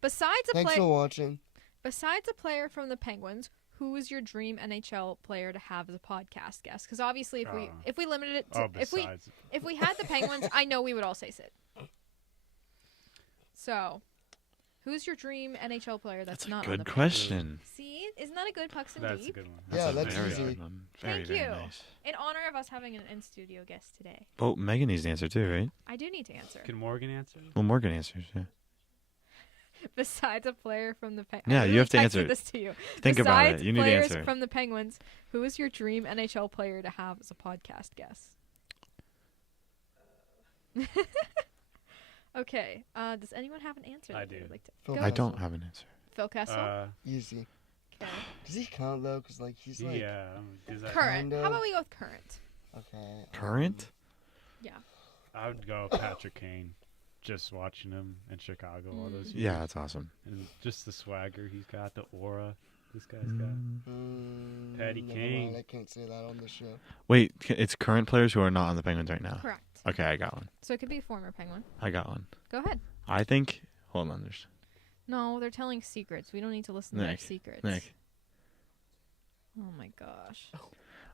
besides a Thanks player, for watching. besides a player from the Penguins, who is your dream NHL player to have as a podcast guest? Because obviously, if we limited it to Besides. if we had the Penguins, I know we would all say Sid. So, who's your dream NHL player that's That's a not on the good Penguins? question. See, isn't that a good Pucks and That's a Deep? good one. Yeah, a that's very easy. good one. Very, Thank very you. nice. In honor of us having an in-studio guest today, Well, Megan needs to answer too, right? I do need to answer. Can Morgan answer? Well, Morgan answers, yeah. Besides a player from the Penguins. Yeah, you have to answer. This to you. Think about it. Besides You need to players answer. from the Penguins, who is your dream NHL player to have as a podcast guest? Okay. Does anyone have an answer? I that they do. would like to? Phil Go I ahead. don't have an answer. Phil Kessel. Easy. Okay. Does he count though? Cause like he's like Yeah. Does that Current. kinda- How about we go with current? okay. Current? Yeah. I would go Patrick Kane. Just watching him in Chicago all those years. Yeah, that's awesome. And just the swagger he's got, the aura this guy's got. Patty Never Kane. mind, I can't say that on the show. Wait, it's current players who are not on the Penguins right now. Correct. Okay, I got one. So it could be a former Penguin. I got one. Go ahead. I think. Hold on, there's No, they're telling secrets. We don't need to listen to their Nick. secrets. Nick. Oh my gosh.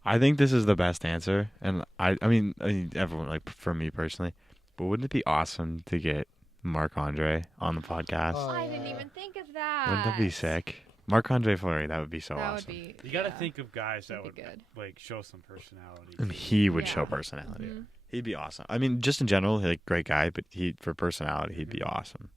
I think this is the best answer, and I mean, everyone, like for me personally, but wouldn't it be awesome to get Marc-Andre on the podcast? Oh, I didn't yeah. even think of that. Wouldn't that be sick? Marc-Andre Fleury, that would be so That awesome. would be. You got to yeah. think of guys that That'd would be good. like show some personality. And he would Yeah. show personality. Mhm. He'd be awesome. I mean, just in general, like great guy, but for personality, he'd be awesome.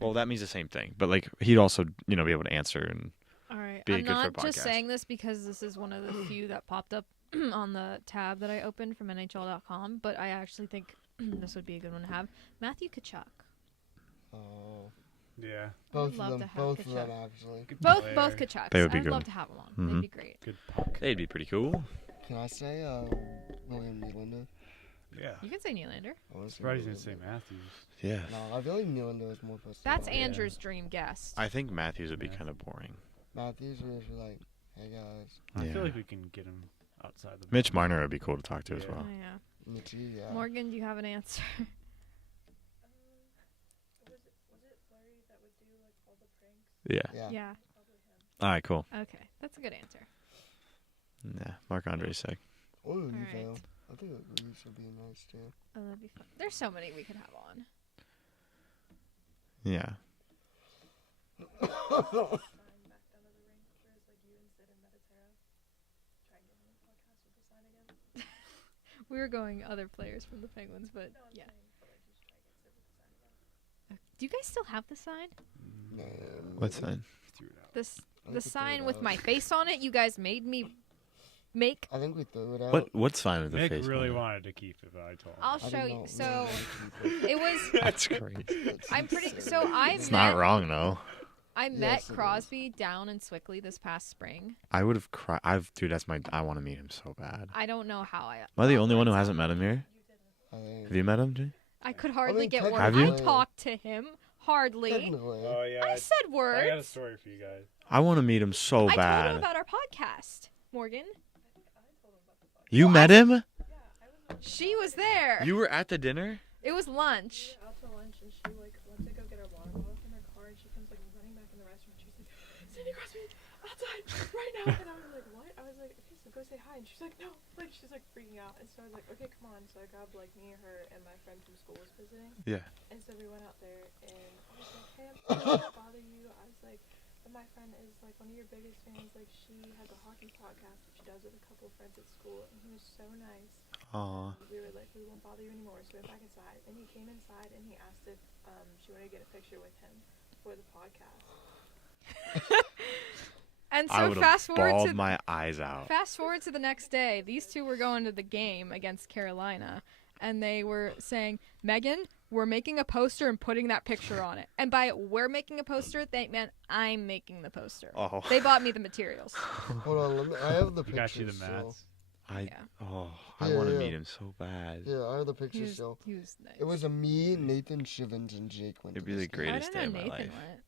Well, that means the same thing, but like he'd also, be able to answer and All right. Be I'm good for a not just podcast. saying this because this is one of the few that popped up on the tab that I opened from NHL.com, but I actually think this would be a good one to have. Matthew Tkachuk. Oh. Yeah. Both of love them. to have Both of them Tkachuk. actually. Good Both player, Tkachuks. They would be I'd good. love to have them on. Mhm. They'd be great. Good puck. they'd be pretty cool. Can I say William Nylander? Yeah. You can say Nylander. I wanna say Surprised you didn't say Nylander. Matthews. Yeah. No, I feel like Nylander is more personal. That's yeah. Andrew's dream guest. I think Matthews would be Yeah. kind of boring. Matthews is like, hey guys, I Yeah. feel like we can get him outside the Mitch Marner would be cool to talk to as Yeah. well. Oh, yeah. Mitchie, yeah. Morgan, do you have an answer? Yeah. Yeah. Yeah. All right, cool. Okay. That's a good answer. Yeah, Marc-Andre's sick. Or Reeves. Alright. I think Reeves would be nice too. Oh, that'd be fun. There's so many we could have on. Yeah. We were going other players from the Penguins, but yeah. Do you guys still have the sign? No. What's that? Threw it out. This I the could throw sign it with out. my face on it. You guys made me make. I think we threw it out. What's fine with the Nick face? really paint? wanted to keep it, but I told him. I'll I show did you. not So want to keep it. it was. That's crazy. That's I'm pretty. insane. So I It's met. not wrong though. I met Yes, it is. Crosby down in Swickley this past spring. I would have cried. Dude, that's my. I want to meet him so bad. I don't know how I. Am I the only one who hasn't met him here? I think. Have you met him, Jay? I could hardly mean, get words. Have you? I talked to him hardly. Technically. Oh yeah, I said I got a words. story for you guys. I want to meet him so I bad. told him about our podcast, Morgan. You met him? She was there. You were at the dinner? It was lunch. Out to lunch and she like went to go get her water bottle from her car and she comes like running back in the restaurant. She's like, Cindy Crosby, outside right now. And I was like, what? I was like, okay, so go say hi. And she's like, no. Like she's like freaking out. And so I was like, okay, come on. So I grabbed like me, her, and my friend from school was visiting. Yeah. And so we went out there and I was like, hey, I'm sorry to bother you. I was like, but my friend is like one of your biggest fans. Like she has a hockey podcast that she does with a couple of friends at school. And he was so nice. Aw. We were like, we won't bother you anymore. So we went back inside. And he came inside and he asked if she wanted to get a picture with him for the podcast. And I so would fast have forward bawled to my eyes out. the next day. These two were going to the game against Carolina, and they were saying, "Megan, we're making a poster and putting that picture on it." And by "we're making a poster," they meant I'm making the poster. Oh. They bought me the materials. Hold on, I have the He pictures. got you the still. mats. Yeah. I Yeah, want to yeah. meet him so bad. Yeah, I have the He pictures was, still. he was nice. It was me, Nathan Shivens, and Jake went. It'd to be this the game. I greatest don't know day of my Nathan life. went.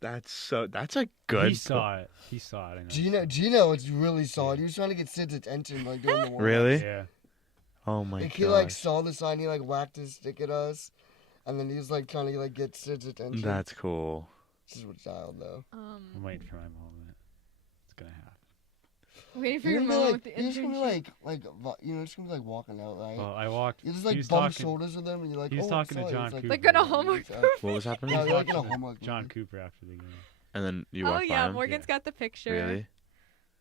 That's a good He saw it. He saw it. I know. Gino was really solid. He was trying to get Sid's attention, like doing the warm-ups. Really? Yeah. Oh my Like god. he like saw the sign, he like whacked his stick at us, and then he was like trying to like get Sid's attention. That's cool. This is what child though. I'm waiting for my moment. It's gonna happen. Waiting for You're your gonna be moment like, with the you're just gonna internship. be you're just gonna be like walking out, right? Well, I walked. You just he like was bump talking- shoulders with him, and you're like, he was oh, talking to sorry. John It's Cooper. Like in a Hallmark What was happening? No, He you're was like in a talking to Hallmark John movie. Cooper after the game. And then you Oh walked by yeah, him? Morgan's got the picture. Really?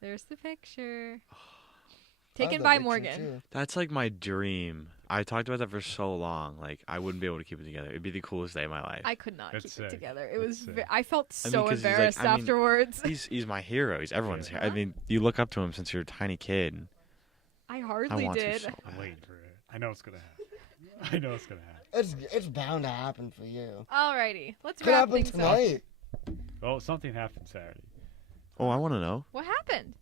There's the picture. I have Taken that by picture, Morgan. too. That's like my dream. I talked about that for so long. Like I wouldn't be able to keep it together. It'd be the coolest day of my life. I could not That's keep sick. it together. It That's was. sick. I felt I mean, so 'cause he's like- embarrassed I mean, afterwards. He's my hero. He's everyone's Yeah. hero. I mean, you look up to him since you're a tiny kid. I I hardly want did. to so I'm bad. waiting for it. I know it's gonna happen. I know it's gonna happen. It's bound to happen for you. Alrighty, let's Could wrap happen things up. tonight. Well, something happened Saturday. Oh, I want to know. What happened?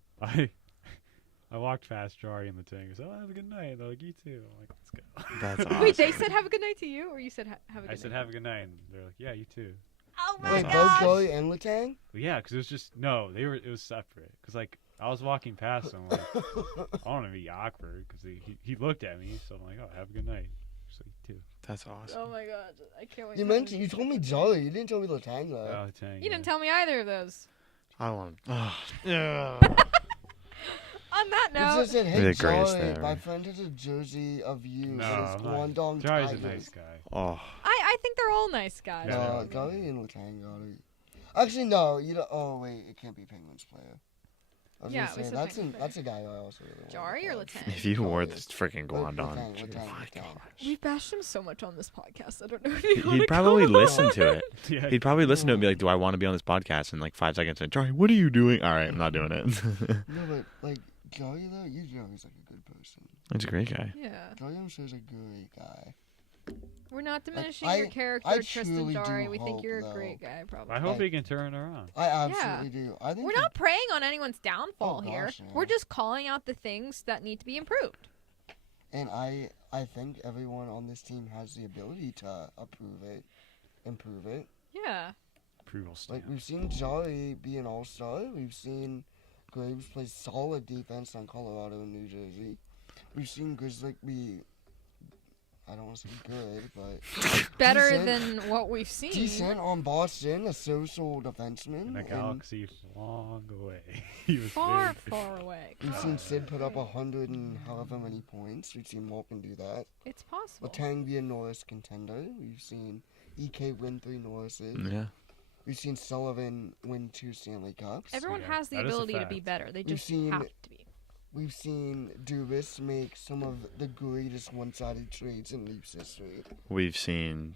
I walked past Jarry and the Tingers. Oh, have a good night. They're like, you too. I'm like, let's go. That's awesome. Wait, they said have a good night to you, or you said have a good I night? said have a good night, and they're like, yeah, you too. Oh my Wait, That's both gosh! Joey and Latang? But yeah, because it was just no. It was separate. Because like I was walking past him, like I don't want to be awkward because he looked at me, so I'm like, oh, have a good night. So you too. That's awesome. Oh my god, I can't wait. You to- mentioned you told me Joey. You didn't tell me Latang though. Oh, Tang, You didn't tell me either of those. I don't want. On that It note, just said, You're "Hey the greatest Joey, thing my ever." friend has a jersey of you. No, Says I'm not. Guangdong Jarry's a Tigers." nice guy. Oh, I think they're all nice guys. Yeah. No, Joey and Latang got it. Actually, no. You don't. Oh wait, it can't be Penguins player. I was Yeah, gonna we say, said that's Penguins that's a guy I also really want. Jari or Latang? if you wore Joey. this freaking Guangdong, Latang, jersey, Latang, my Latang. gosh. We bashed him so much on this podcast. I don't know if you want He'd to probably come listen on. to it. Yeah. He'd probably listen to it and be like, "Do I want to be on this podcast?" In like 5 seconds, and Charlie, what are you doing? All right, I'm not doing it. No, but like Joey though, you Joey's like a good person. He's a great guy. Yeah, Joey I'm sure is a great guy. we're not diminishing I- your character, I Tristan truly do Jarry. We think hope, you're a though. great guy, probably. I hope he can turn it around. I absolutely do. I think We're he- not preying on anyone's downfall Oh, here. gosh, no. We're just calling out the things that need to be improved. And I think everyone on this team has the ability to improve it. Yeah. Approval stamp. Like we've seen Jolly be an all-star. We've seen Graves play solid defense on Colorado and New Jersey. We've seen Grizzly be, I don't want to say good, but Better Decent. than what we've seen. decent on Boston, a social defenseman. In the and galaxy long away. He was Far, big. far away. we've seen Sid put up 100 and however many points. We've seen Malkin do that. It's possible. Latang be a Norris contender. We've seen EK win 3 Norrises. Yeah. We've seen Sullivan win 2 Stanley Cups. Everyone Yeah, has the that is a ability to be fact. better. They We've just seen- have to be. We've seen Dubas make some of the greatest one-sided trades in Leafs history. We've seen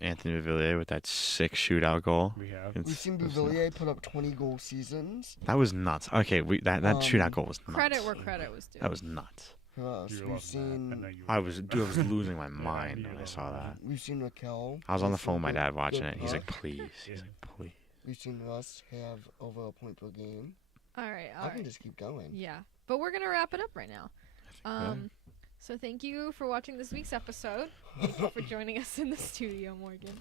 Anthony Villiers with that sick shootout goal. We have. We've seen It's Bouvillier put up 20-goal seasons. That was nuts. Okay, that shootout goal was nuts. Credit where credit was due. That was nuts. For us, You were we've loving seen that. I know you I were. was losing my mind you when I were saw loving that. we've seen Raquel. I was on the We've phone with my seen dad watching good it. He's like, puck. please. He's like, please. We've seen Russ have over a point per game. All right. I can just keep going. Yeah, but we're gonna wrap it up right now. Yeah. So thank you for watching this week's episode. Thank you for joining us in the studio, Morgan.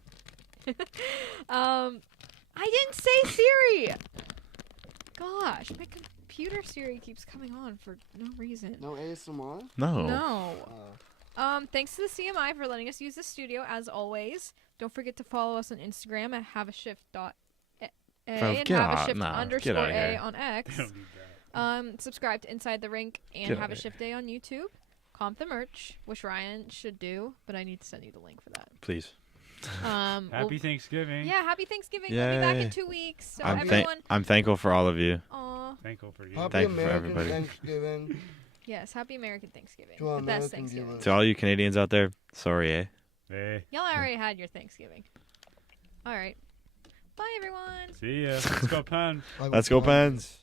I didn't say Siri. Gosh, my computer Siri keeps coming on for no reason. No ASMR? No. No. Uh, Thanks to the CMI for letting us use the studio as always. Don't forget to follow us on Instagram at haveashift.a and get out. haveashift Nah, _a get out of here. on X. They don't need that. Subscribe to Inside the Rink and Get Have a outta Shift Day on YouTube. Comp the merch, which Ryan should do, but I need to send you the link for that. Please. Happy Thanksgiving. Yeah, happy Thanksgiving. We'll be back in Yay. 2 weeks. So I'm everyone, I'm thankful for all of you. aw, Thankful for you. Happy Thank you for American everybody. Thanksgiving yes, happy American Thanksgiving. to our The best American Thanksgiving. viewers. To all you Canadians out there, sorry, eh? Hey, Y'all already had your Thanksgiving. All right. Bye, everyone. see ya. Let's go, Penn. I Let's go, was- Pens.